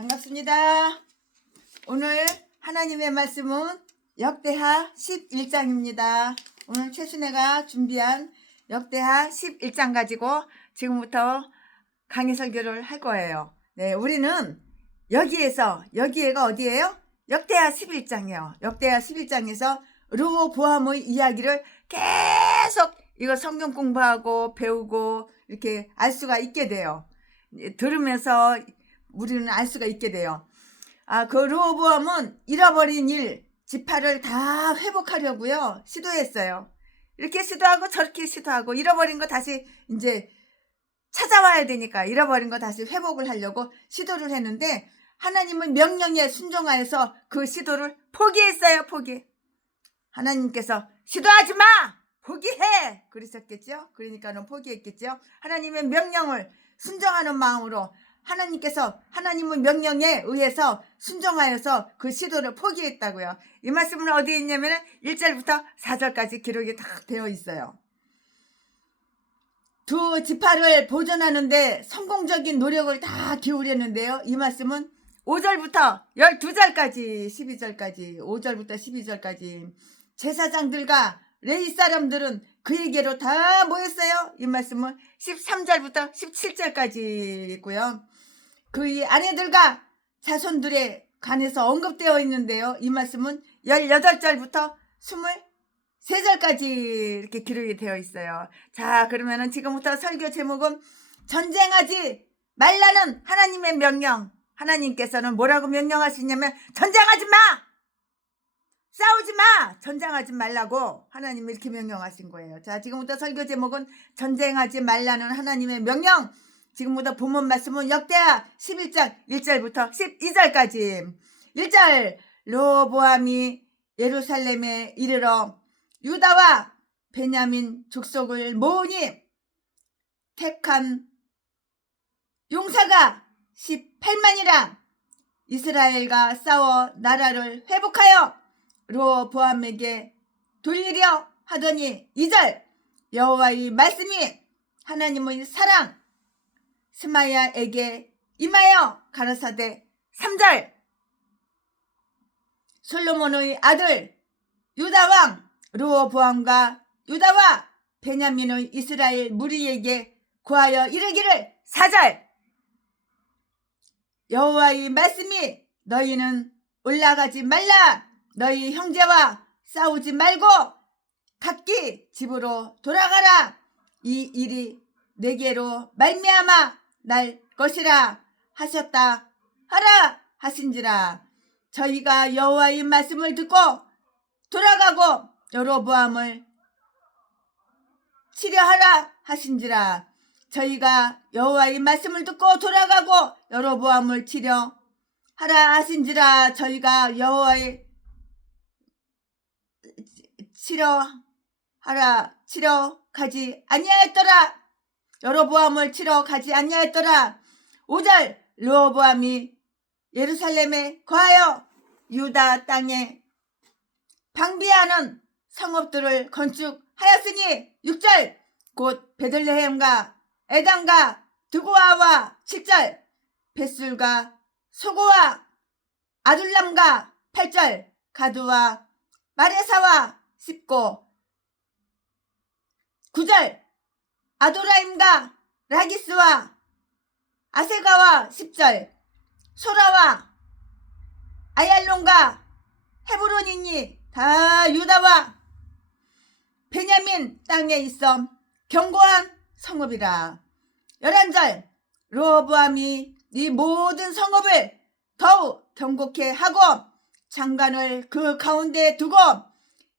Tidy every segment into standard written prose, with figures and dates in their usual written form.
반갑습니다. 오늘 하나님의 말씀은 역대하 11장입니다. 오늘 최순애가 준비한 역대하 11장 가지고 지금부터 강의 설교를 할 거예요. 네, 우리는 여기가 어디예요? 역대하 11장이에요. 역대하 11장에서 르호보암의 이야기를 계속 이거 성경 공부하고 배우고 이렇게 알 수가 있게 돼요. 들으면서 우리는 알 수가 있게 돼요. 그 르호보암은 잃어버린 지파를 다 회복하려고요 시도했어요. 이렇게 시도하고 저렇게 시도하고 잃어버린 거 다시 이제 찾아와야 되니까 잃어버린 거 다시 회복을 하려고 시도를 했는데 하나님은 명령에 순종하여서 그 시도를 포기했어요. 하나님께서 시도하지 마! 포기해! 그러셨겠죠? 그러니까는 포기했겠죠? 하나님의 명령을 순종하는 마음으로 하나님은 명령에 의해서 순종하여서 그 시도를 포기했다고요. 이 말씀은 어디에 있냐면 1절부터 4절까지 기록이 다 되어 있어요. 두 지파를 보존하는데 성공적인 노력을 다 기울였는데요. 이 말씀은 5절부터 12절까지 12절까지 5절부터 12절까지 제사장들과 레위 사람들은 그에게로 다 모였어요. 이 말씀은 13절부터 17절까지 있고요. 그의 아내들과 자손들에 관해서 언급되어 있는데요. 이 말씀은 18절부터 23절까지 이렇게 기록이 되어 있어요. 자, 그러면은 지금부터 설교 제목은 전쟁하지 말라는 하나님의 명령. 하나님께서는 뭐라고 명령하시냐면 전쟁하지 마! 싸우지 마! 전쟁하지 말라고 하나님이 이렇게 명령하신 거예요. 자, 지금부터 설교 제목은 전쟁하지 말라는 하나님의 명령. 지금부터 본문 말씀은 역대하 11장 1절부터 12절까지. 1절 르호보암이 예루살렘에 이르러 유다와 베냐민 족속을 모으니 택한 용사가 18만이라. 이스라엘과 싸워 나라를 회복하여 르호보암에게 돌리려 하더니 2절 여호와의 말씀이 하나님의 사랑 스마야에게 임하여 가라사대. 3절 솔로몬의 아들 유다왕 르호보암과 유다와 베냐민의 이스라엘 무리에게 구하여 이르기를. 4절 여호와의 말씀이 너희는 올라가지 말라. 너희 형제와 싸우지 말고 각기 집으로 돌아가라. 이 일이 내게로 말미암아 날 것이라 하셨다 하라 하신지라. 저희가 여호와의 말씀을 듣고 돌아가고 여로보암을 치려하라 하신지라. 저희가 여호와의 말씀을 듣고 돌아가고 여로보암을 치려하라 하신지라. 저희가 여호와의 치러 가지 아니하였더라. 여로보암을 치러 가지 아니하였더라. 5절 르호보암이 예루살렘에 거하여 유다 땅에 방비하는 성읍들을 건축하였으니. 6절 곧 베들레헴과 에단과 드고아와. 7절 벳술과 소고와 아둘람과. 8절 가두와 마레사와 씹고. 9절 아도라임과 라기스와 아세가와. 10절 소라와 아얄론과 헤브론이니 다 유다와 베냐민 땅에 있어 견고한 성읍이라. 11절 르호보암이 이 모든 성읍을 더욱 견고케 하고 장관을 그 가운데 두고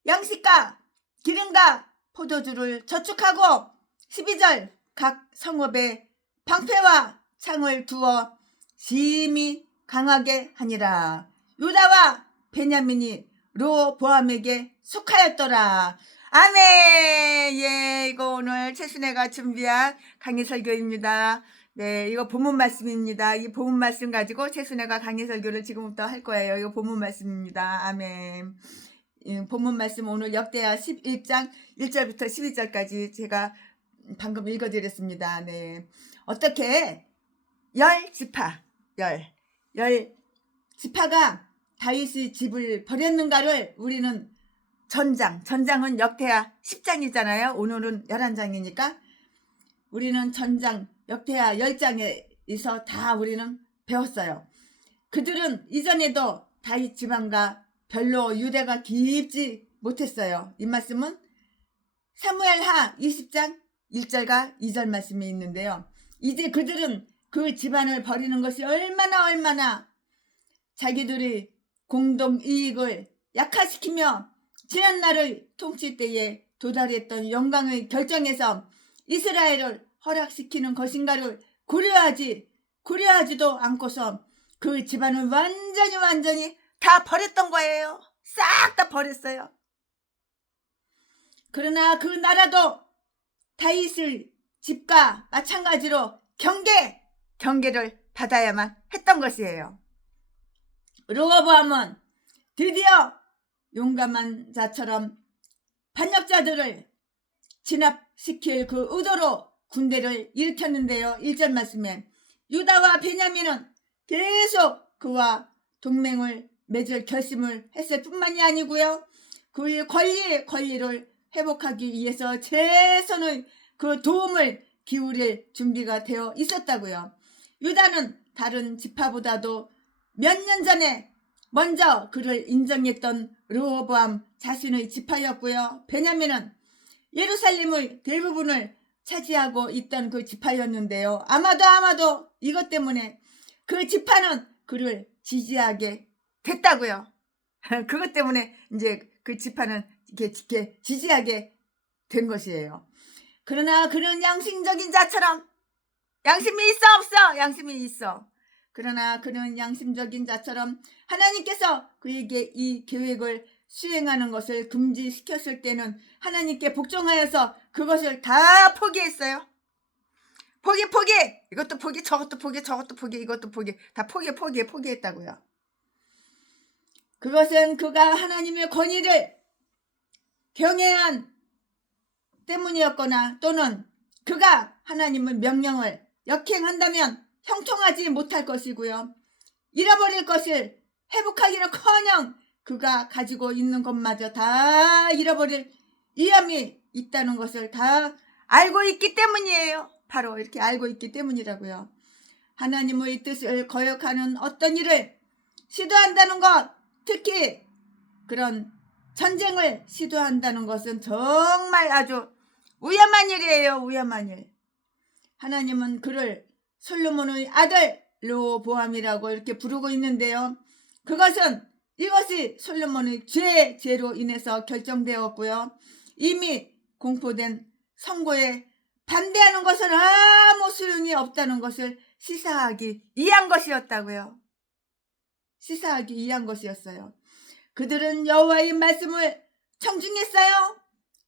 양식과 기름과 포도주를 저축하고. 12절 각 성읍에 방패와 창을 두어 심히 강하게 하니라. 유다와 베냐민이 르호보암에게 속하였더라. 아멘. 예, 이거 오늘 최순애가 준비한 강의 설교입니다. 네, 이거 본문 말씀입니다. 이 본문 말씀 가지고 최순애가 강의 설교를 지금부터 할 거예요. 이거 본문 말씀입니다. 아멘. 본문 말씀 오늘 역대하 11장 1절부터 12절까지 제가 방금 읽어드렸습니다. 네, 어떻게 10지파 열 지파가 다윗의 집을 버렸는가를 우리는 전장은 역대하 10장이잖아요. 오늘은 11장이니까 우리는 전장 역대하 10장에서 다 우리는 배웠어요. 그들은 이전에도 다윗 집안과 별로 유대가 깊지 못했어요. 이 말씀은 사무엘하 20장 1절과 2절 말씀이 있는데요. 이제 그들은 그 집안을 버리는 것이 얼마나 자기들의 공동 이익을 약화시키며 지난날의 통치 때에 도달했던 영광의 결정에서 이스라엘을 허락시키는 것인가를 고려하지도 않고서 그 집안을 완전히 다 버렸던 거예요. 싹 다 버렸어요. 그러나 그 나라도 다윗의 집과 마찬가지로 경계를 받아야만 했던 것이에요. 르호보암은 드디어 용감한 자처럼 반역자들을 진압시킬 그 의도로 군대를 일으켰는데요. 1절 말씀에 유다와 베냐민은 계속 그와 동맹을 맺을 결심을 했을 뿐만이 아니고요. 그의 권리를 회복하기 위해서 최선의 그 도움을 기울일 준비가 되어 있었다고요. 유다는 다른 지파보다도 몇 년 전에 먼저 그를 인정했던 르호보암 자신의 지파였고요. 베냐민은 예루살렘의 대부분을 차지하고 있던 그 지파였는데요. 아마도 이것 때문에 그 지파는 그를 지지하게 됐다고요. 그것 때문에 이제 그 지파는 이렇게 지지하게 된 것이에요. 그러나 그는 양심적인 자처럼 양심이 있어 없어? 양심이 있어. 그러나 그는 양심적인 자처럼 하나님께서 그에게 이 계획을 수행하는 것을 금지시켰을 때는 하나님께 복종하여서 그것을 다 포기했어요. 포기 이것도 포기 저것도 포기 이것도 포기 다 포기했다고요. 그것은 그가 하나님의 권위를 경외한 때문이었거나 또는 그가 하나님의 명령을 역행한다면 형통하지 못할 것이고요. 잃어버릴 것을 회복하기는커녕 그가 가지고 있는 것마저 다 잃어버릴 위험이 있다는 것을 다 알고 있기 때문이에요. 바로 이렇게 알고 있기 때문이라고요. 하나님의 뜻을 거역하는 어떤 일을 시도한다는 것, 특히 그런 전쟁을 시도한다는 것은 정말 아주 위험한 일이에요. 위험한 일. 하나님은 그를 솔로몬의 아들 르호보암이라고 이렇게 부르고 있는데요. 이것이 솔로몬의 죄로 인해서 결정되었고요. 이미 공포된 선고에 반대하는 것은 아무 소용이 없다는 것을 시사하기 위한 것이었다고요. 시사하기 위한 것이었어요. 그들은 여호와의 말씀을 청중했어요.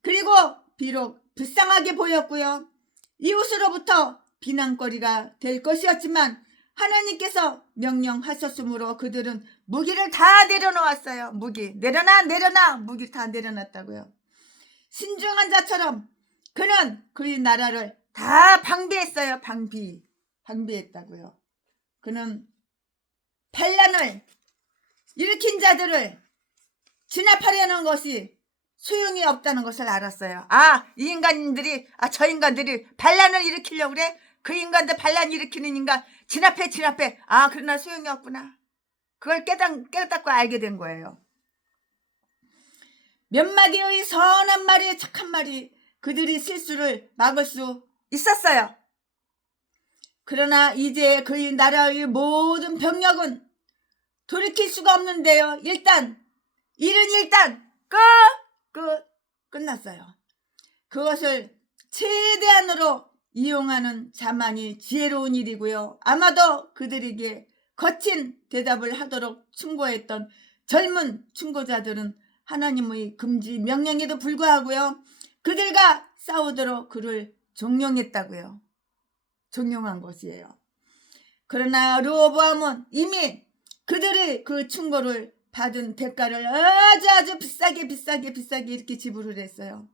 그리고 비록 불쌍하게 보였고요. 이웃으로부터 비난거리가 될 것이었지만 하나님께서 명령하셨으므로 그들은 무기를 다 내려놓았어요. 내려놔 무기 다 내려놨다고요. 신중한 자처럼 그는 그의 나라를 다 방비했어요. 방비했다고요. 그는 반란을 일으킨 자들을 진압하려는 것이 소용이 없다는 것을 알았어요. 저 인간들이 반란을 일으키려고 그래? 그 인간들 반란 일으키는 인간 진압해. 그러나 소용이 없구나. 그걸 깨닫고 알게 된 거예요. 몇 마디의 선한 말이 착한 말이 그들이 실수를 막을 수 있었어요. 그러나 이제 그의 나라의 모든 병력은 돌이킬 수가 없는데요. 일단 끝났어요. 그것을 최대한으로 이용하는 자만이 지혜로운 일이고요. 아마도 그들에게 거친 대답을 하도록 충고했던 젊은 충고자들은 하나님의 금지 명령에도 불구하고요. 그들과 싸우도록 그를 종용했다고요. 종용한 것이에요. 그러나 르호보암은 이미 그들의 그 충고를 받은 대가를 아주 비싸게 이렇게 지불을 했어요.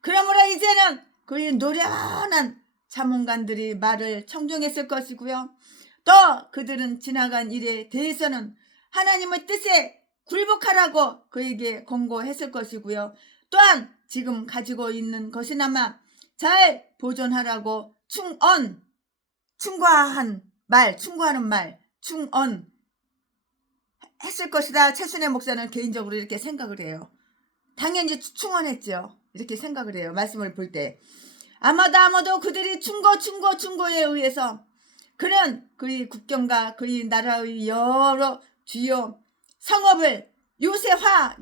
그러므로 이제는 그의 노련한 자문관들이 말을 청종했을 것이고요. 또 그들은 지나간 일에 대해서는 하나님의 뜻에 굴복하라고 그에게 권고했을 것이고요. 또한 지금 가지고 있는 것이나마 잘 보존하라고 충고하는 말 했을 것이다. 최순애 목사는 개인적으로 이렇게 생각을 해요. 당연히 충원했죠. 이렇게 생각을 해요. 말씀을 볼 때. 아마도 그들이 충고에 의해서 그는 그의 국경과 그의 나라의 여러 주요 성읍을 요새화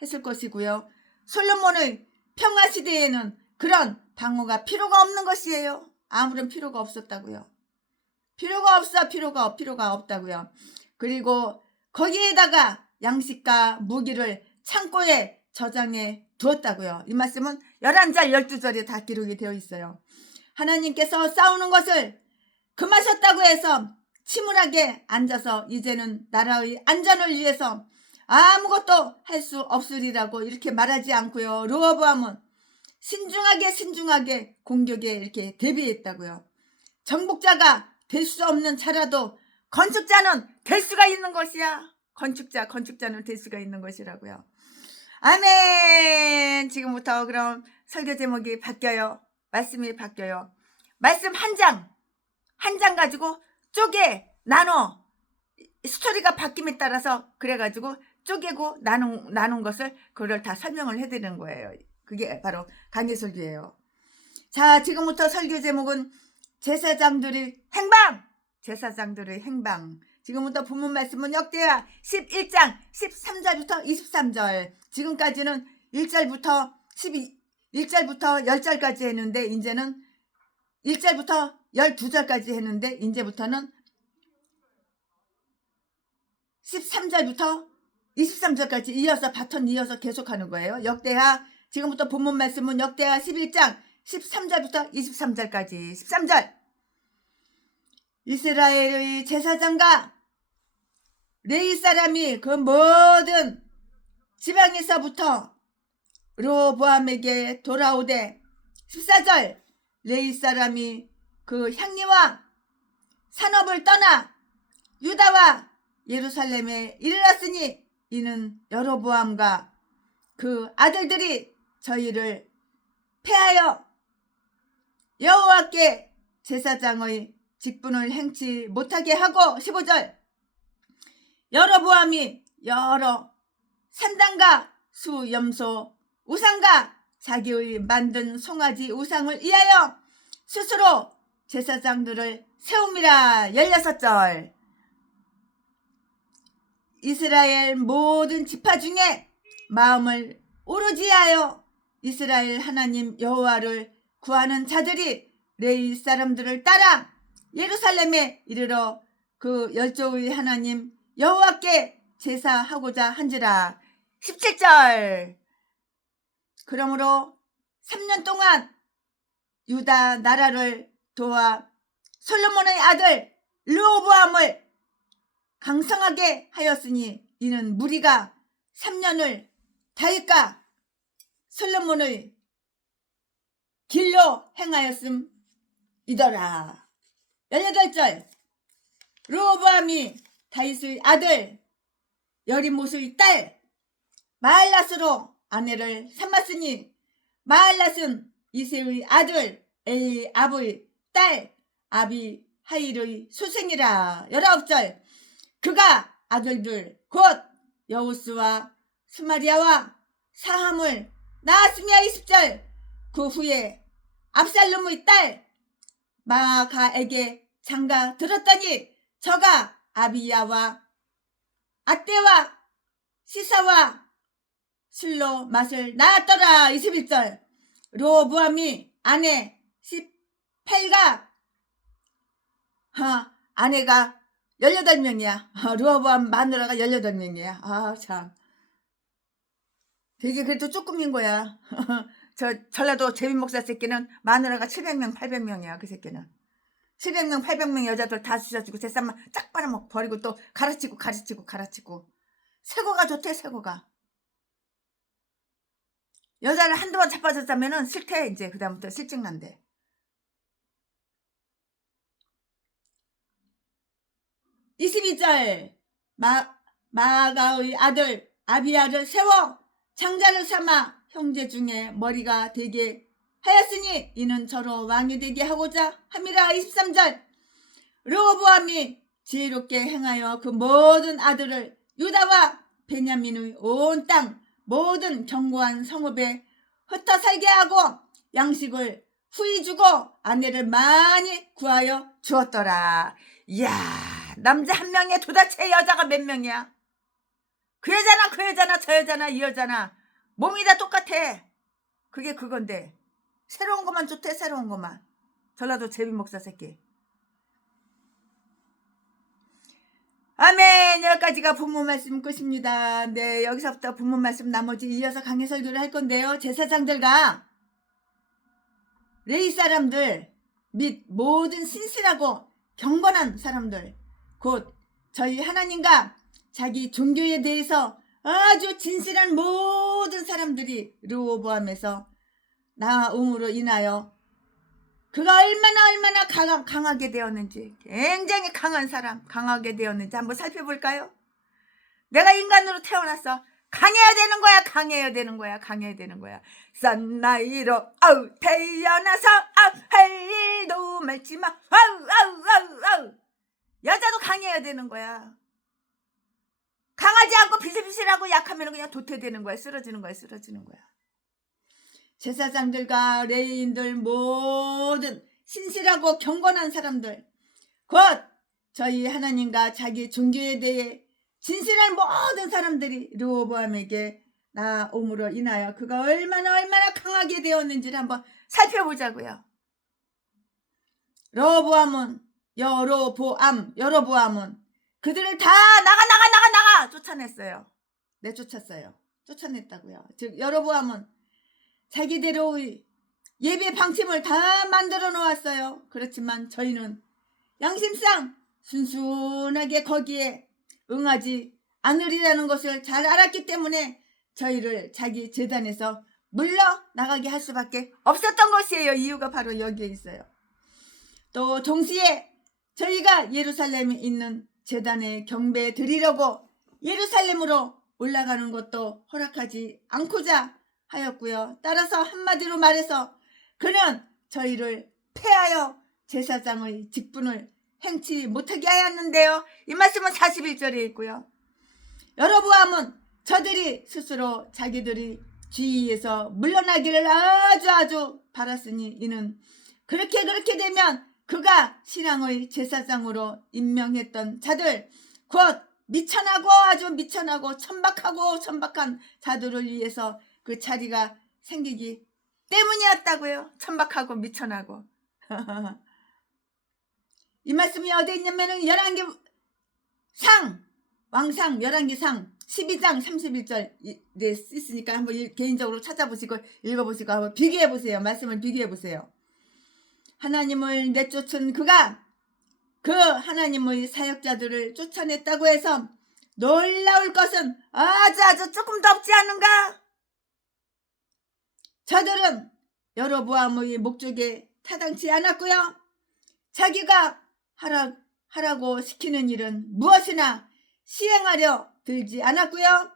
했을 것이고요. 솔로몬의 평화 시대에는 그런 방어가 필요가 없는 것이에요. 아무런 필요가 없었다고요. 필요가 없다고요. 그리고 거기에다가 양식과 무기를 창고에 저장해 두었다고요. 이 말씀은 11절 12절에 다 기록이 되어 있어요. 하나님께서 싸우는 것을 금하셨다고 해서 침울하게 앉아서 이제는 나라의 안전을 위해서 아무것도 할 수 없으리라고 이렇게 말하지 않고요. 르호보암은 신중하게 공격에 이렇게 대비했다고요. 정복자가 될 수 없는 자라도 건축자는 될 수가 있는 것이야. 건축자는 될 수가 있는 것이라고요. 아멘. 지금부터 그럼 설교 제목이 바뀌어요. 말씀이 바뀌어요. 말씀 한 장 가지고 쪼개 나눠 스토리가 바뀜에 따라서 그래가지고 쪼개고 나눈 것을 그걸 다 설명을 해드리는 거예요. 그게 바로 강의 설교예요. 자, 지금부터 설교 제목은 제사장들의 행방. 지금부터 본문 말씀은 역대하 11장 13절부터 23절. 지금까지는 1절부터 10절까지 했는데 이제는 1절부터 12절까지 했는데 이제부터는 13절부터 23절까지 이어서 바톤 이어서 계속하는 거예요. 지금부터 본문 말씀은 역대하 11장 13절부터 23절까지. 13절. 이스라엘의 제사장과 레위 사람이 그 모든 지방에서부터 르호보암에게 돌아오되 14절. 레위 사람이 그 향리와 산업을 떠나 유다와 예루살렘에 이르렀으니 이는 여로보암과 그 아들들이 저희를 패하여 여호와께 제사장의 직분을 행치 못하게 하고 15절. 여로보암이 여러 산당과 수염소 우상과 자기의 만든 송아지 우상을 위하여 스스로 제사장들을 세움이라. 16절. 이스라엘 모든 지파 중에 마음을 오로지 하여 이스라엘 하나님 여호와를 구하는 자들이 레위 사람들을 따라 예루살렘에 이르러 그 열조의 하나님 여호와께 제사하고자 한지라. 17절. 그러므로 3년 동안 유다 나라를 도와 솔로몬의 아들 르호보암을 강성하게 하였으니 이는 무리가 3년을 다윗과 솔로몬의 길로 행하였음이더라. 18절. 르호보암이 다윗의 아들 여리못의 딸 마할랏으로 아내를 삼았으니 마할랏은 이새의 아들 엘리압의 딸 아비하일의 소생이라. 19절. 그가 아들들 곧 여우스와 스마리아와 사함을 낳았으며 20절. 그 후에 압살롬의 딸 마아가에게 장가 들었더니 저가 아비야와 아떼와 시사와 실로 맛을 낳았더라. 21절. 르호보암이 아내 18가 아내가 18명이야. 르호보암 마누라가 18명이야. 아, 참. 되게 그래도 조금인 거야. 저 전라도 재민 목사 새끼는 마누라가 700명, 800명이야. 그 새끼는. 700명, 800명 여자들 다 주셔주고 제쌈만 쫙 빨아먹고 버리고 또 가르치고. 새거가 좋대, 새거가. 여자를 한두 번 자빠졌다면은 싫대, 이제. 그다음부터 실증난대. 22절 마가의 아들 아비야를 세워 장자를 삼아 형제 중에 머리가 되게 하였으니 이는 저로 왕이 되게 하고자 함이라. 23절 르호보암이 지혜롭게 행하여 그 모든 아들을 유다와 베냐민의 온 땅 모든 견고한 성읍에 흩어 살게 하고 양식을 후히 주고 아내를 많이 구하여 주었더라. 이야, 남자 한 명에 도대체 여자가 몇 명이야? 그 여자나 그 여자나 저 여자나 이 여자나 몸이 다 똑같아. 그게 그건데 새로운 것만 좋대. 새로운 것만. 전라도 제비 목사 새끼. 아멘. 여기까지가 본문 말씀 끝입니다. 네, 여기서부터 본문 말씀 나머지 이어서 강해 설교를 할 건데요. 제사장들과 레위 사람들 및 모든 신실하고 경건한 사람들, 곧 저희 하나님과 자기 종교에 대해서 아주 진실한 모든 사람들이 르호보암에서 나옴으로 인하여 그가 얼마나 강하게 되었는지, 굉장히 강한 사람, 강하게 되었는지 한번 살펴볼까요? 내가 인간으로 태어났어. 강해야 되는 거야. 강해야 되는 거야. 강해야 되는 거야. 싼 나이로 태어나서 할 일도 많지만 여자도 강해야 되는 거야. 강하지 않고 비실비실하고 약하면 그냥 도태되는 거야. 쓰러지는 거야. 쓰러지는 거야. 제사장들과 레위인들 모든 신실하고 경건한 사람들, 곧 저희 하나님과 자기 종교에 대해 진실한 모든 사람들이 르호보암에게 나옴으로 인하여 그가 얼마나 강하게 되었는지를 한번 살펴보자고요. 여로보암은 그들을 다 나가 쫓아냈어요. 내쫓았어요. 쫓아냈다고요. 즉 여로보암은 자기대로의 예배 방침을 다 만들어 놓았어요. 그렇지만 저희는 양심상 순순하게 거기에 응하지 않으리라는 것을 잘 알았기 때문에 저희를 자기 제단에서 물러나가게 할 수밖에 없었던 것이에요. 이유가 바로 여기에 있어요. 또 동시에 저희가 예루살렘에 있는 제단에 경배 드리려고 예루살렘으로 올라가는 것도 허락하지 않고자 하였고요. 따라서 한마디로 말해서 그는 저희를 폐하여 제사장의 직분을 행치 못하게 하였는데요. 이 말씀은 41절에 있고요. 여로보암은 저들이 스스로 자기들이 지위에서 물러나기를 아주 바랐으니 이는 그렇게 되면 그가 신앙의 제사장으로 임명했던 자들, 곧 미천하고 아주 미천하고 천박한 자들을 위해서 그 자리가 생기기 때문이었다고요. 천박하고 미천하고. 이 말씀이 어디 있냐면은 왕상 11기상 12장 31절 있으니까 한번 개인적으로 찾아보시고 읽어보시고 한번 비교해보세요. 말씀을 비교해보세요. 하나님을 내쫓은 그가 그 하나님의 사역자들을 쫓아냈다고 해서 놀라울 것은 아주 조금도 없지 않은가? 저들은 여로보암의 목적에 타당치 않았고요. 자기가 하라고 시키는 일은 무엇이나 시행하려 들지 않았고요.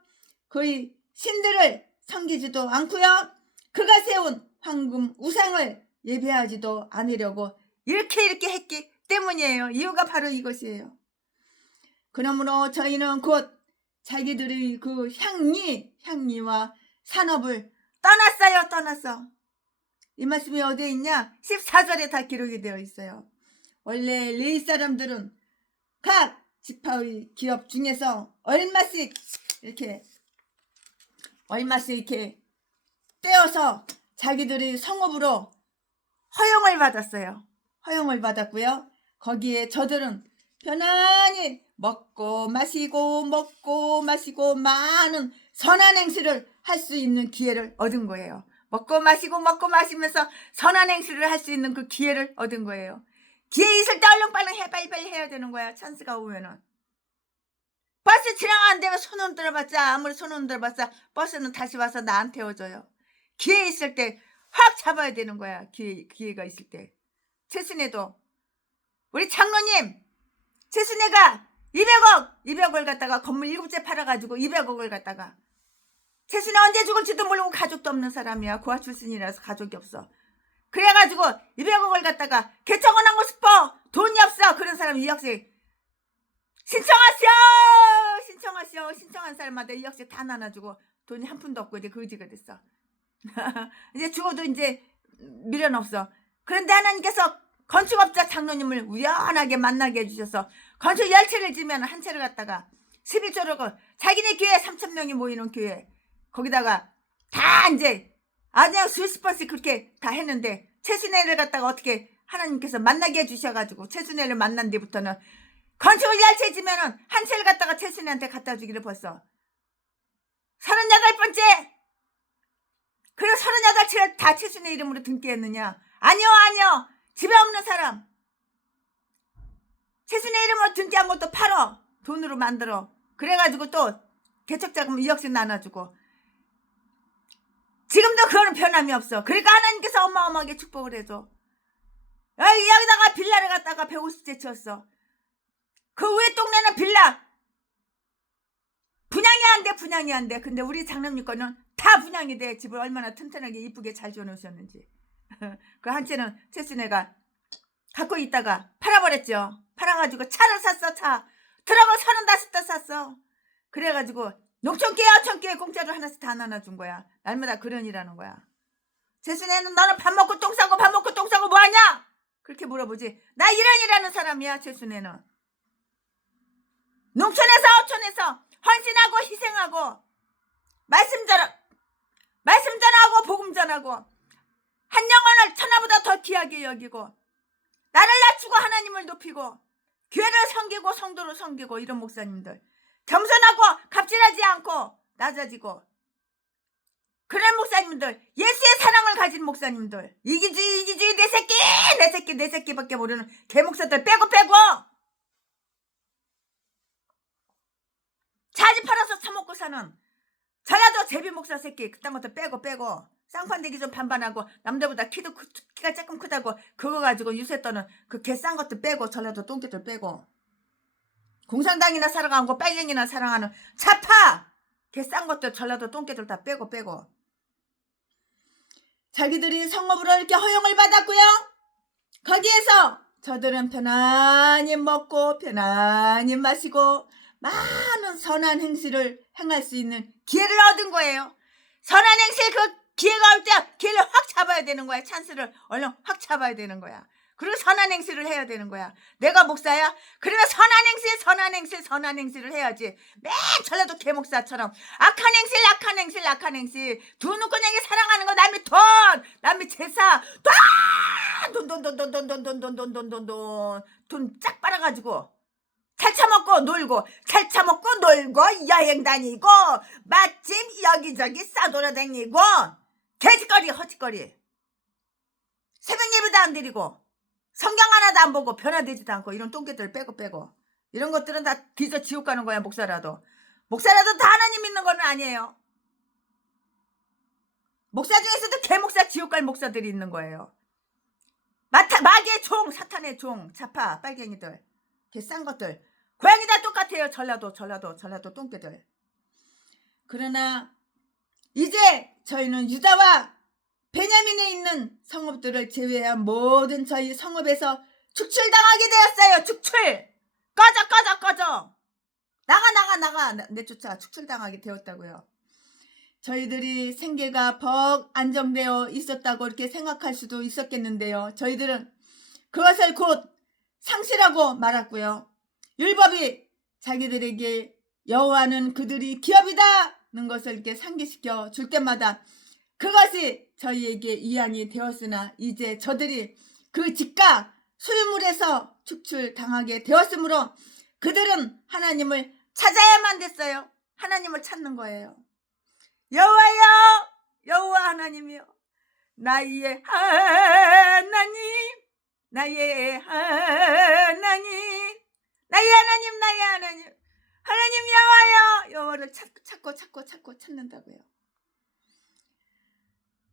그의 신들을 섬기지도 않고요. 그가 세운 황금 우상을 예배하지도 않으려고 이렇게 했기 때문이에요. 이유가 바로 이것이에요. 그러므로 저희는 곧 자기들의 그 향리와 산업을 떠났어. 이 말씀이 어디에 있냐? 14절에 다 기록이 되어 있어요. 원래 레위 사람들은 각 지파의 기업 중에서 얼마씩 이렇게 떼어서 자기들의 성읍으로 허용을 받았어요. 허용을 받았고요. 거기에 저들은 편안히 먹고 마시고 많은 선한 행실을 할 수 있는 기회를 얻은 거예요. 먹고 마시면서 선한 행실을 할 수 있는 그 기회를 얻은 거예요. 기회 있을 때 얼른 빨리 해야 되는 거야. 찬스가 오면은. 버스 지나가 안 되면 손 흔들어봤자, 아무리 손 흔들어봤자 버스는 다시 와서 나한테 태워줘요. 기회 있을 때 확 잡아야 되는 거야. 기회가 있을 때. 최순애도 우리 장로님, 최순애가 200억 갖다가 건물 7채 팔아가지고 200억을 갖다가. 최순애 언제 죽을지도 모르고 가족도 없는 사람이야. 고아 출신이라서 가족이 없어. 그래가지고 200억을 갖다가 개척원 하고 싶어. 돈이 없어. 그런 사람 이역세 신청하시오. 신청한 사람마다 이역세 다 나눠주고 돈이 한 푼도 없고 이제 거지가 됐어. 이제 죽어도 이제 미련 없어. 그런데 하나님께서 건축업자 장로님을 우연하게 만나게 해주셔서 건축 10채를 지면 한 채를 갖다가 11조를 자기네 교회 3,000명이 모이는 교회 거기다가 다 이제 아주 수십 번씩 그렇게 다 했는데 최순애를 갖다가 어떻게 하나님께서 만나게 해주셔가지고 최순애를 만난 뒤부터는 건축을 10채 지면은 한 채를 갖다가 최순애한테 갖다 주기를 벌써 38번째. 그래 38채를 다 최순애 이름으로 등기했느냐? 아니요. 집에 없는 사람 최순애 이름으로 등기한 것도 팔어. 돈으로 만들어. 그래가지고 또 개척자금 2억씩 나눠주고 지금도 그거는 변함이 없어. 그러니까 하나님께서 어마어마하게 축복을 해줘. 여기다가 빌라를 갖다가 150채 쳤어. 그 위에 동네는 빌라 분양이 안 돼. 근데 우리 장로님 거는 다 분양이 돼. 집을 얼마나 튼튼하게 이쁘게 잘 지어놓으셨는지. 그 한 채는 최순애가 갖고 있다가 팔아버렸죠. 팔아가지고 차를 샀어. 트럭을 35대 샀어. 그래가지고 농촌교회 어촌교회 공짜로 하나씩 다 나눠준 거야. 날마다 그런이라는 거야. 최순애는 너는 밥 먹고 똥 싸고 뭐하냐? 그렇게 물어보지. 나 이런이라는 사람이야. 최순애는 농촌에서 어촌에서 헌신하고 희생하고 말씀 전하고 복음 전하고 한 영혼을 천하보다 더 귀하게 여기고 나를 낮추고 하나님을 높이고 교회를 섬기고 성도를 섬기고 이런 목사님들 겸손하고 갑질하지 않고 낮아지고 그런 목사님들 예수의 사랑을 가진 목사님들 이기주의 내 새끼밖에 모르는 개목사들 빼고 자지 팔아서 처먹고 사는 전라도 제비 목사 새끼 그딴 것도 빼고 쌍판대기 좀 반반하고 남자보다 키가 조금 크다고 그거 가지고 유세 떠는 그 개 싼 것도 빼고 전라도 똥개들 빼고 공산당이나 사랑하고 빨갱이나 사랑하는 차파 개 싼 것들 전라도 똥개들 다 빼고 자기들이 성업으로 이렇게 허용을 받았고요. 거기에서 저들은 편안히 먹고 편안히 마시고 많은 선한 행실을 행할 수 있는 기회를 얻은 거예요. 선한 행실 그 기회가 올 때 기회를 확 잡아야 되는 거야. 찬스를 얼른 확 잡아야 되는 거야. 그리고 선한 행실을 해야 되는 거야. 내가 목사야? 그러면 선한 행실을 해야지. 맨 전라도 개목사처럼 악한 행실 두 눈꺼냥이 사랑하는 거 남의 돈 남의 제사 돈 쫙 빨아가지고 찰차먹고 놀고 여행 다니고 마침 여기저기 싸돌아다니고 개짓거리 허짓거리 새벽 예배도 안 드리고 성경 하나도 안 보고 변화되지도 않고 이런 똥개들 빼고 이런 것들은 다 기저 지옥 가는 거야. 목사라도 다 하나님 믿는 건 아니에요. 목사 중에서도 개목사 지옥 갈 목사들이 있는 거예요. 마귀의 종 사탄의 종 자파 빨갱이들 개 싼 것들 고양이 다 똑같아요. 전라도 똥개들. 그러나 이제 저희는 유다와 베냐민에 있는 성읍들을 제외한 모든 저희 성읍에서 축출당하게 되었어요. 축출 꺼져 나가 내쫓아 축출당하게 되었다고요. 저희들이 생계가 벅 안정되어 있었다고 이렇게 생각할 수도 있었겠는데요. 저희들은 그것을 곧 상실하고 말았고요. 율법이 자기들에게 여호와는 그들이 기업이다는 것을 이렇게 상기시켜 줄 때마다 그것이 저희에게 이양이 되었으나 이제 저들이 그 집과 소유물에서 축출당하게 되었으므로 그들은 하나님을 찾아야만 됐어요. 하나님을 찾는 거예요. 여호와여 여호와 하나님이여 나의 하나님 하나님 여호와여 여호와를 찾고 찾는다고요.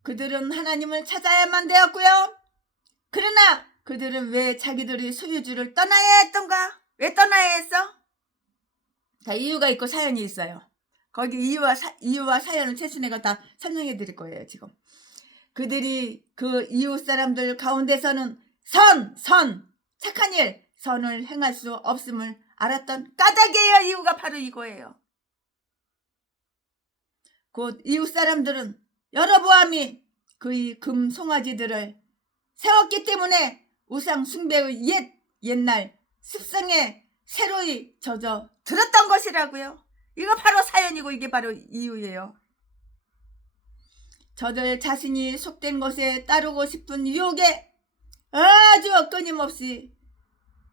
그들은 하나님을 찾아야만 되었고요. 그러나 그들은 왜 자기들의 소유주를 떠나야 했던가? 왜 떠나야 했어? 다 이유가 있고 사연이 있어요. 거기 이유와 사연을 최순애가 다 설명해 드릴 거예요, 지금. 그들이 그 이웃 사람들 가운데서는 착한 일, 선을 행할 수 없음을 알았던 까닭이에요. 이유가 바로 이거예요. 곧 이웃 사람들은 여러보암이 그의 금 송아지들을 세웠기 때문에 우상 숭배의 옛날 습성에 새로이 젖어 들었던 것이라고요. 이거 바로 사연이고 이게 바로 이유예요. 저들 자신이 속된 것에 따르고 싶은 유혹에 아주 끊임없이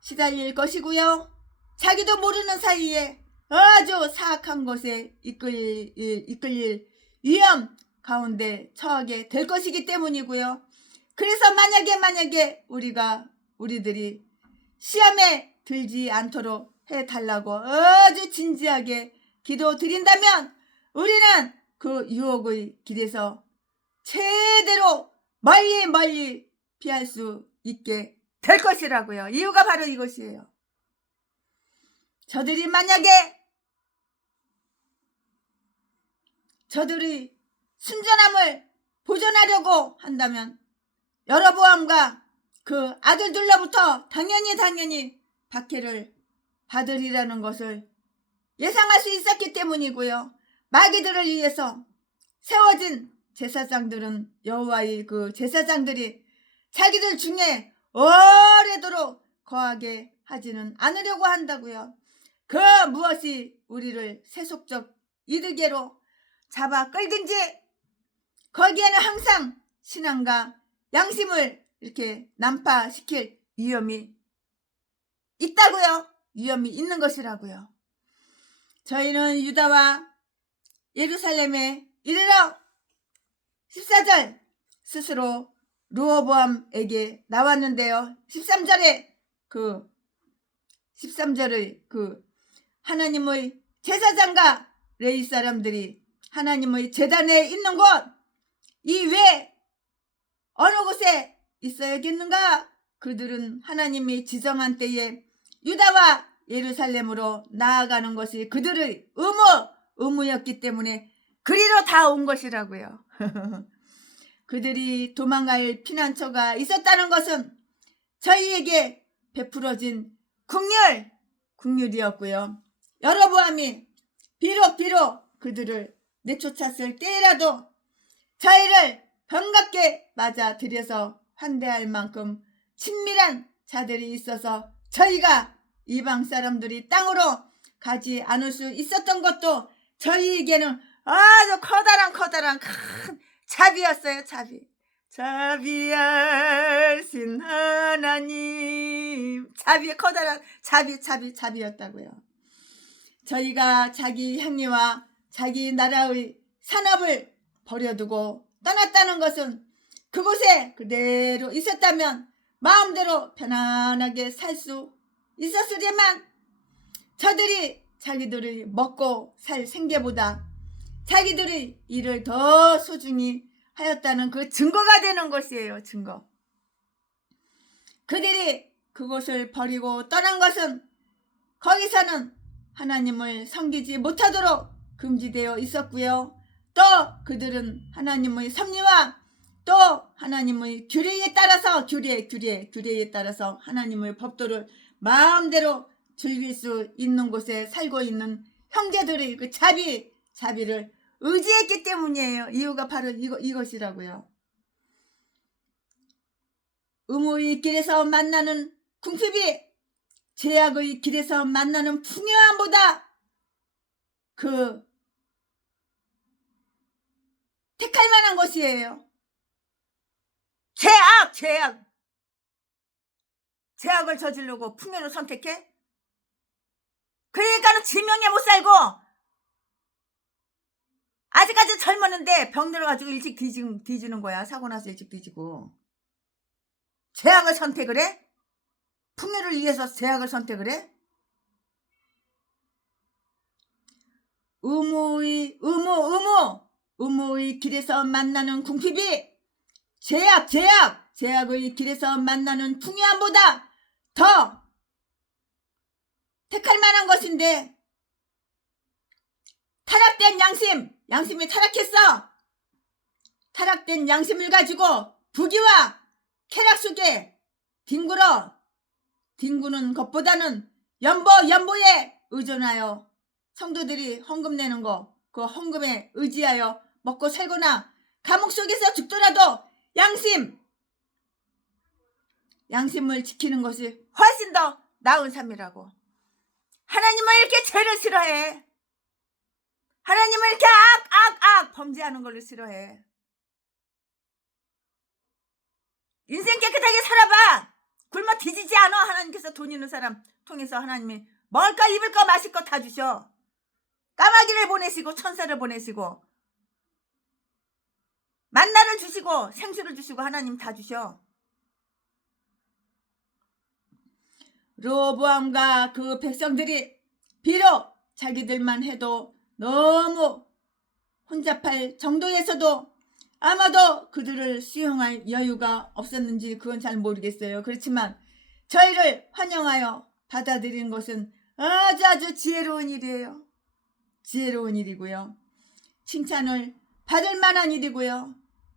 시달릴 것이고요. 자기도 모르는 사이에 아주 사악한 것에 이끌릴 위험 가운데 처하게 될 것이기 때문이고요. 그래서 만약에 우리들이 시험에 들지 않도록 해달라고 아주 진지하게 기도드린다면 우리는 그 유혹의 길에서 최대로 멀리 피할 수 있게 될 것이라고요. 이유가 바로 이것이에요. 저들이 만약에 저들의 순전함을 보존하려고 한다면 여러보암과 그 아들들로부터 당연히 박해를 받으리라는 것을 예상할 수 있었기 때문이고요. 마귀들을 위해서 세워진 제사장들은 여호와의 그 제사장들이 자기들 중에 오래도록 거하게 하지는 않으려고 한다고요. 그 무엇이 우리를 세속적 이득으로 잡아 끌든지 거기에는 항상 신앙과 양심을 이렇게 난파시킬 위험이 있다고요. 위험이 있는 것이라고요. 저희는 유다와 예루살렘에 이르러 14절 스스로 르호보암에게 나왔는데요. 13절의 하나님의 제사장과 레위 사람들이 하나님의 제단에 있는 곳 이 외 어느 곳에 있어야겠는가? 그들은 하나님이 지정한 때에 유다와 예루살렘으로 나아가는 것이 그들의 의무였기 때문에 그리로 다 온 것이라고요. 그들이 도망갈 피난처가 있었다는 것은 저희에게 베풀어진 국률이었고요. 여러보암이 비록 그들을 내쫓았을 때라도 저희를 반갑게 맞아들여서 환대할 만큼 친밀한 자들이 있어서 저희가 이방 사람들이 땅으로 가지 않을 수 있었던 것도 저희에게는 아주 커다란 큰 자비였어요. 자비하신 하나님, 자비의 커다란 자비였다고요. 저희가 자기 행위와 자기 나라의 산업을 버려두고 떠났다는 것은 그곳에 그대로 있었다면 마음대로 편안하게 살 수 있었으리만 저들이 자기들의 먹고 살 생계보다 자기들의 일을 더 소중히 하였다는 그 증거가 되는 것이에요. 증거. 그들이 그곳을 버리고 떠난 것은 거기서는 하나님을 섬기지 못하도록 금지되어 있었고요. 또 그들은 하나님의 섭리와 또 하나님의 규례에 따라서 규례에 따라서 하나님의 법도를 마음대로 즐길 수 있는 곳에 살고 있는 형제들의 그 자비를 의지했기 때문이에요. 이유가 바로 이것이라고요. 의무의 길에서 만나는 궁핍이 죄악의 길에서 만나는 풍요함보다 그 택할 만한 것이에요. 죄악을 저지르고 풍요를 선택해? 그러니까는 지명에 못 살고 아직까지 젊었는데 병 들어가지고 일찍 뒤지는 거야. 사고 나서 일찍 뒤지고. 죄악을 선택을 해? 풍요를 위해서 죄악을 선택을 해? 의무의 길에서 만나는 궁핍이 죄악의 길에서 만나는 풍요함보다 더 택할 만한 것인데 타락된 양심이 타락했어. 타락된 양심을 가지고 부귀와 쾌락 속에 뒹구는 것보다는 연보에 의존하여 성도들이 헌금 내는 거, 그 헌금에 의지하여 먹고 살거나 감옥 속에서 죽더라도 양심을 지키는 것이 훨씬 더 나은 삶이라고. 하나님은 이렇게 죄를 싫어해. 하나님은 이렇게 범죄하는 걸 싫어해. 인생 깨끗하게 살아봐. 굶어 뒤지지 않아. 하나님께서 돈 있는 사람 통해서 하나님이 먹을 거 입을 거 마실 거 다 주셔. 까마귀를 보내시고 천사를 보내시고 만나를 주시고 생수를 주시고 하나님 다 주셔. 르호보암과 그 백성들이 비록 자기들만 해도 너무 혼잡할 정도에서도 아마도 그들을 수용할 여유가 없었는지 그건 잘 모르겠어요. 그렇지만 저희를 환영하여 받아들이는 것은 아주 지혜로운 일이에요. 지혜로운 일이고요. 칭찬을 받을 만한 일이고요.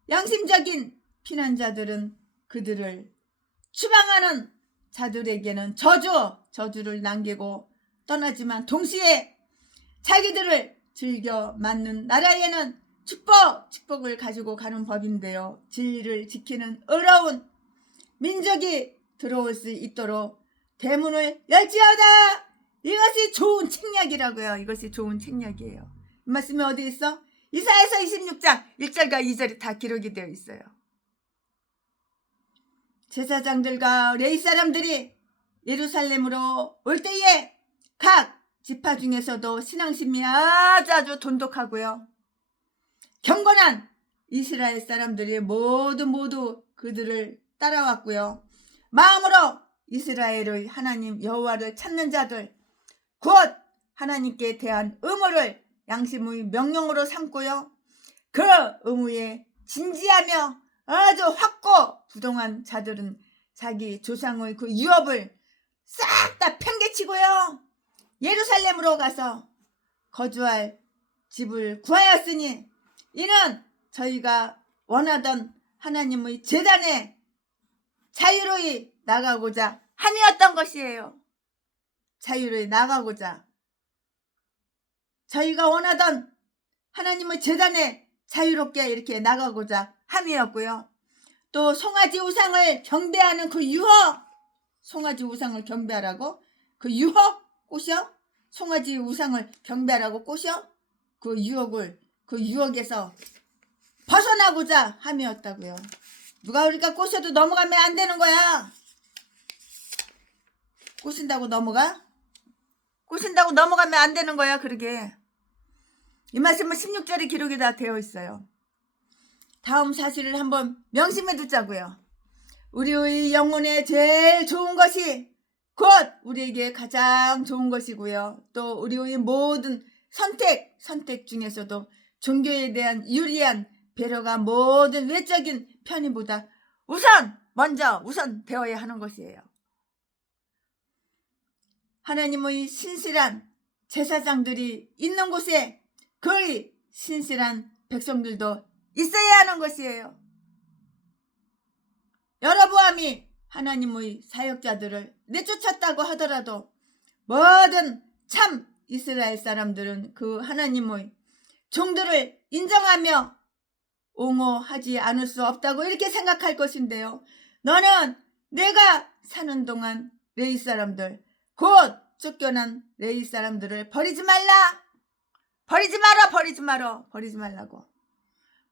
양심적인 피난자들은 그들을 추방하는 자들에게는 저주를 남기고 떠나지만 동시에 자기들을 즐겨 맞는 나라에는 축복을 가지고 가는 법인데요. 진리를 지키는 의로운 민족이 들어올 수 있도록 대문을 열지어다. 이것이 좋은 책략이라고요. 이것이 좋은 책략이에요. 이 말씀이 어디 있어? 이사야서 26장 1절과 2절이 다 기록이 되어 있어요. 제사장들과 레위 사람들이 예루살렘으로 올 때에 각 지파 중에서도 신앙심이 아주 돈독하고요. 경건한 이스라엘 사람들이 모두 그들을 따라왔고요. 마음으로 이스라엘의 하나님 여호와를 찾는 자들, 곧 하나님께 대한 의무를 양심의 명령으로 삼고요. 그 의무에 진지하며 아주 확고부동한 자들은 자기 조상의 그 유업을 싹 다 팽개치고요. 예루살렘으로 가서 거주할 집을 구하였으니 이는 저희가 원하던 하나님의 제단에 자유로이 나가고자 함이었던 것이에요. 자유로이 나가고자 저희가 원하던 하나님의 제단에 자유롭게 이렇게 나가고자 함이었고요. 또 송아지 우상을 경배하는 그 유혹, 송아지 우상을 경배하라고 그 유혹 꼬셔? 송아지 우상을 경배하라고 꼬셔? 그 유혹에서 벗어나고자 함이었다고요. 누가 우리가 꼬셔도 넘어가면 안 되는 거야. 꼬신다고 넘어가면 안 되는 거야. 그러게. 이 말씀은 16절에 기록이 다 되어 있어요. 다음 사실을 한번 명심해 두자고요. 우리의 영혼에 제일 좋은 것이 곧 우리에게 가장 좋은 것이고요. 또 우리의 모든 선택 중에서도 종교에 대한 유리한 배려가 모든 외적인 편의보다 우선 되어야 하는 것이에요. 하나님의 신실한 제사장들이 있는 곳에 그의 신실한 백성들도 있어야 하는 것이에요. 여로보암이 하나님의 사역자들을 내쫓았다고 하더라도 모든 참 이스라엘 사람들은 그 하나님의 종들을 인정하며 옹호하지 않을 수 없다고 이렇게 생각할 것인데요. 너는 내가 사는 동안 레위 사람들, 곧 쫓겨난 레위 사람들을 버리지 말라고.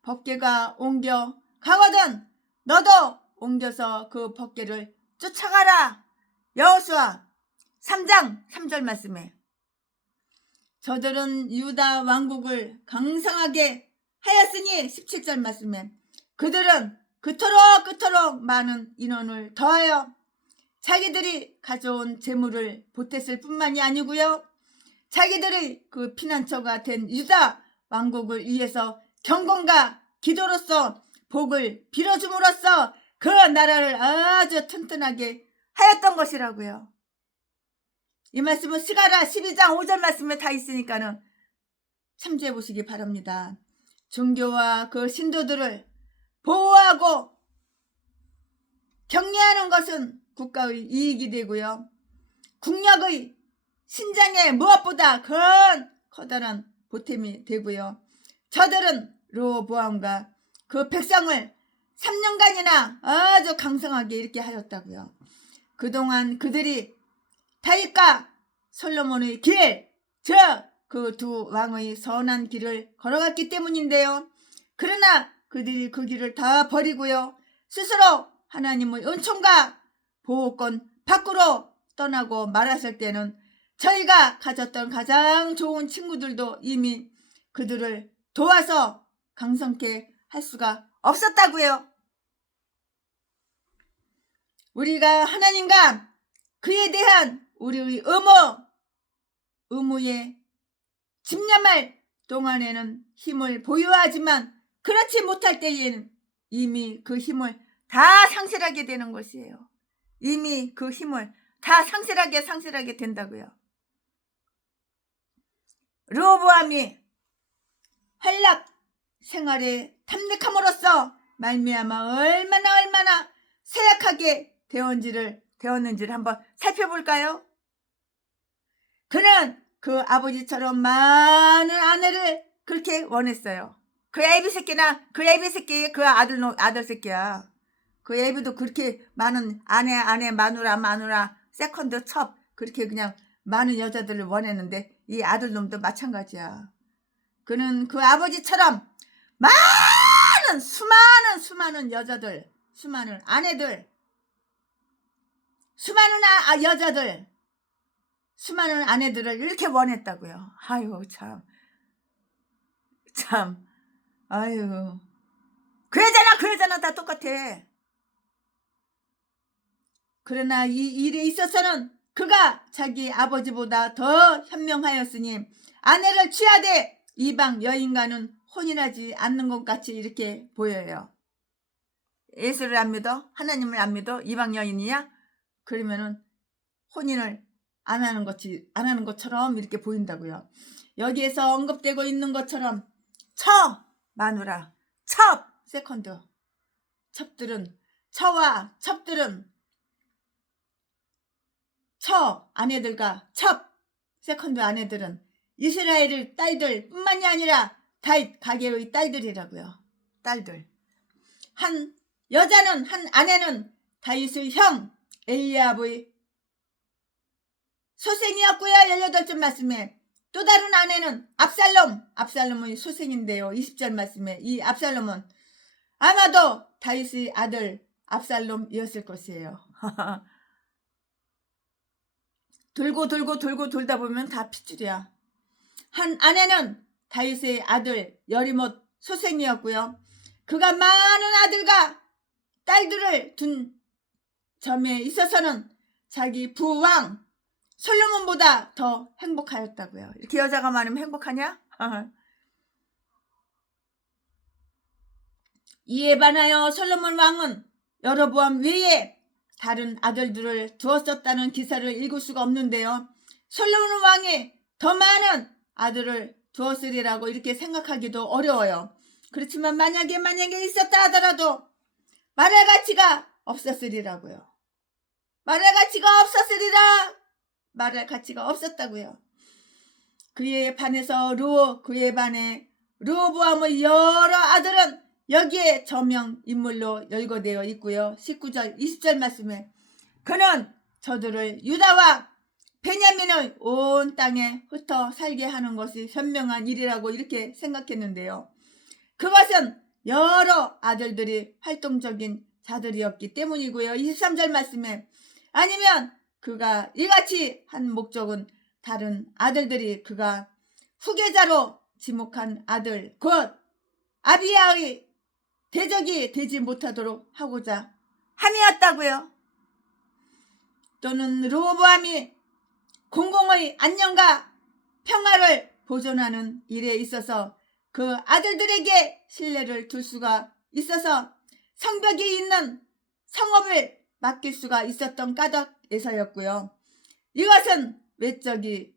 법궤가 옮겨 가거든 너도 옮겨서 그 법궤를 쫓아가라. 여호수아 3장 3절 말씀에 저들은 유다 왕국을 강성하게 하였으니 17절 말씀에 그들은 그토록 많은 인원을 더하여 자기들이 가져온 재물을 보탰을 뿐만이 아니고요. 자기들의 그 피난처가 된 유다 왕국을 위해서 경건과 기도로서 복을 빌어줌으로써 그 나라를 아주 튼튼하게 하였던 것이라고요. 이 말씀은 스가랴 12장 5절 말씀에 다 있으니까는 참조해 보시기 바랍니다. 종교와 그 신도들을 보호하고 격려하는 것은 국가의 이익이 되고요. 국력의 신장에 무엇보다 커다란 보탬이 되고요. 저들은 르호보암과 그 백성을 3년간이나 아주 강성하게 이렇게 하였다고요. 그동안 그들이 다윗과 솔로몬의 길, 즉 그 두 왕의 선한 길을 걸어갔기 때문인데요. 그러나 그들이 그 길을 다 버리고요. 스스로 하나님의 은총과 보호권 밖으로 떠나고 말았을 때는 저희가 가졌던 가장 좋은 친구들도 이미 그들을 도와서 강성케 할 수가 없었다고요. 우리가 하나님과 그에 대한 우리의 의무에 집념할 동안에는 힘을 보유하지만 그렇지 못할 때에는 이미 그 힘을 다 상실하게 되는 것이에요. 이미 그 힘을 다 상실하게 된다고요. 르호보암이 활락 생활에 탐닉함으로써 말미암아 얼마나 쇠약하게 되었는지를 한번 살펴볼까요? 그는 그 아버지처럼 많은 아내를 그렇게 원했어요. 그 애비 새끼나 그 애비 새끼 그 아들 새끼야. 그 애비도 그렇게 많은 아내 마누라 세컨드 첩 그렇게 그냥 많은 여자들을 원했는데 이 아들놈도 마찬가지야. 그는 그 아버지처럼 많은 수많은 여자들, 수많은 아내들, 수많은 여자들, 수많은 아내들을 이렇게 원했다고요. 아유 참 아유 그 여자나 다 똑같아. 그러나 이 일에 있어서는 그가 자기 아버지보다 더 현명하였으니 아내를 취하되 이방 여인과는 혼인하지 않는 것 같이 이렇게 보여요. 예수를 안 믿어? 하나님을 안 믿어? 이방 여인이야? 그러면은 혼인을 안 하는 것처럼 이렇게 보인다고요. 여기에서 언급되고 있는 것처럼 마누라, 세컨드, 첩들은 아내들과 세컨드 아내들은 이스라엘 딸들 뿐만이 아니라 다윗 가게의 딸들이라고요. 딸들. 한 아내는 다윗의 형 엘리압의 소생이었고요. 18절 말씀에 또 다른 아내는 압살롬의 소생인데요. 20절 말씀에 이 압살롬은 아마도 다윗의 아들 압살롬이었을 것이에요. 돌다 보면 다 핏줄이야. 한 아내는 다윗의 아들 여리못 소생이었고요. 그가 많은 아들과 딸들을 둔 점에 있어서는 자기 부왕 솔로몬보다 더 행복하였다고요. 이렇게 여자가 많으면 행복하냐? 이에 반하여 솔로몬 왕은 여로보암 외에 다른 아들들을 두었었다는 기사를 읽을 수가 없는데요. 솔로몬 왕이 더 많은 아들을 두었으리라고 이렇게 생각하기도 어려워요. 그렇지만 만약에 있었다 하더라도 말할 가치가 없었으리라고요. 말할 가치가 없었다고요. 그에 반해 르호보암의 여러 아들은 여기에 저명 인물로 열거되어 있고요. 19절 20절 말씀에 그는 저들을 유다와 베냐민의 온 땅에 흩어 살게 하는 것이 현명한 일이라고 이렇게 생각했는데요. 그것은 여러 아들들이 활동적인 자들이었기 때문이고요. 23절 말씀에 아니면 그가 이같이 한 목적은 다른 아들들이 그가 후계자로 지목한 아들 곧 아비야의 대적이 되지 못하도록 하고자 함이었다고요. 또는 르호보암이 공공의 안녕과 평화를 보존하는 일에 있어서 그 아들들에게 신뢰를 둘 수가 있어서 성벽이 있는 성읍을 맡길 수가 있었던 까닭에서였고요. 이것은 외적의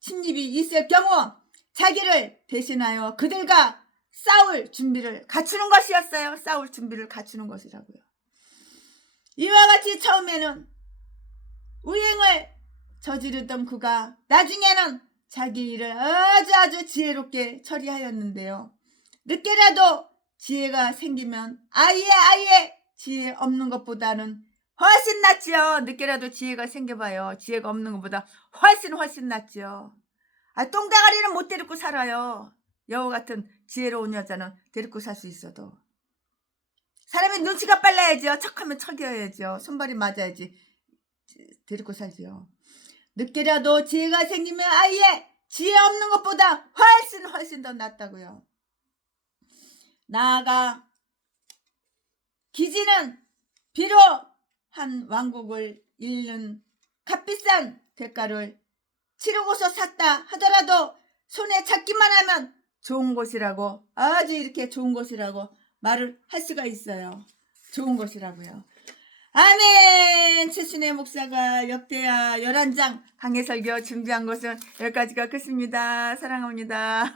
침입이 있을 경우 자기를 대신하여 그들과 싸울 준비를 갖추는 것이었어요. 싸울 준비를 갖추는 것이라고요. 이와 같이 처음에는 우행을 저지르던 그가 나중에는 자기 일을 아주 지혜롭게 처리하였는데요. 늦게라도 지혜가 생기면 아예 지혜 없는 것보다는 훨씬 낫지요. 늦게라도 지혜가 생겨봐요. 지혜가 없는 것보다 훨씬 낫지요. 똥대가리는 못 데리고 살아요. 여우 같은 지혜로운 여자는 데리고 살 수 있어도. 사람이 눈치가 빨라야죠. 척하면 척이어야죠. 손발이 맞아야지 데리고 살지요. 늦게라도 지혜가 생기면 아예 지혜 없는 것보다 훨씬 더 낫다고요. 나아가 기지는 비록 한 왕국을 잃는 값비싼 대가를 치르고서 샀다 하더라도 손에 잡기만 하면 좋은 곳이라고, 아주 이렇게 좋은 곳이라고 말을 할 수가 있어요. 좋은 곳이라고요. 아멘. 최순애 목사가 역대하 11장 강해설교 준비한 것은 여기까지가 끝입니다. 사랑합니다.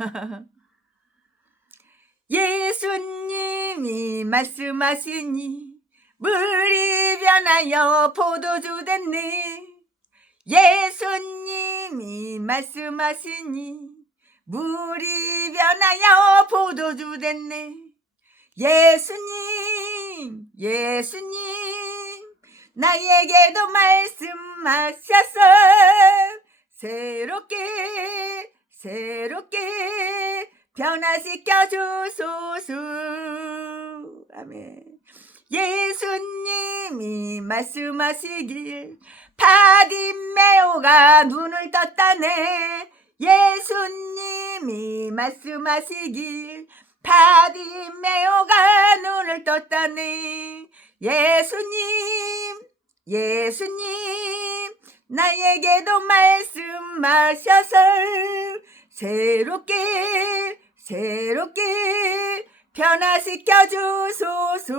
예수님이 말씀하시니 물이 변하여 포도주 됐네. 예수님이 말씀하시니 물이 변하여 포도주 됐네. 예수님 나에게도 말씀하셔서 새롭게 변화시켜 주소서. 아멘. 예수님이 말씀하시길 바디메오가 눈을 떴다네. 예수님이 말씀하시길 바디메오가 눈을 떴다네. 예수님 나에게도 말씀하셔서 새롭게 변화시켜 주소서.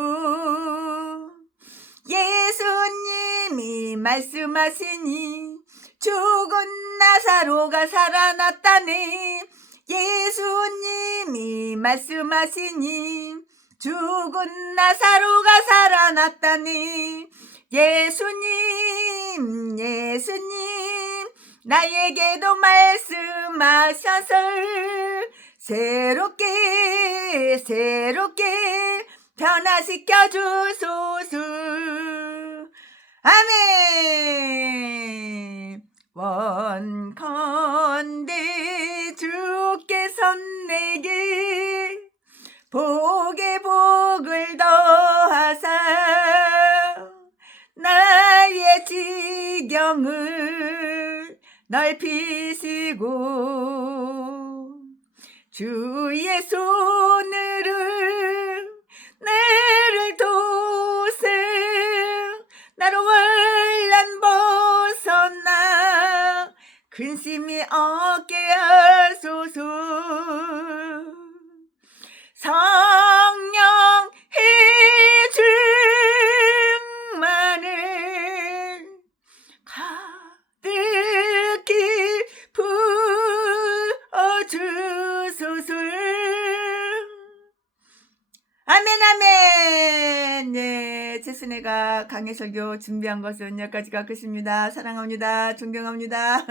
예수님이 말씀하시니 죽은 나사로가 살아났다네. 예수님이 말씀하시니 죽은 나사로가 살아났다네. 예수님 나에게도 말씀하셔서 새롭게 변화시켜 주소서. 아멘. 원컨대 주께서 내게 복에 복을 더하사 나의 지경을 넓히시고 주의 손으로 나를 도우세. 나로 환난 벗어나 근심이 없게 하소서. 성령의 충만을 가득히 부어주소서. 아멘. 네, 최순애가 강해설교 준비한 것은 여기까지가 끝입니다. 사랑합니다. 존경합니다.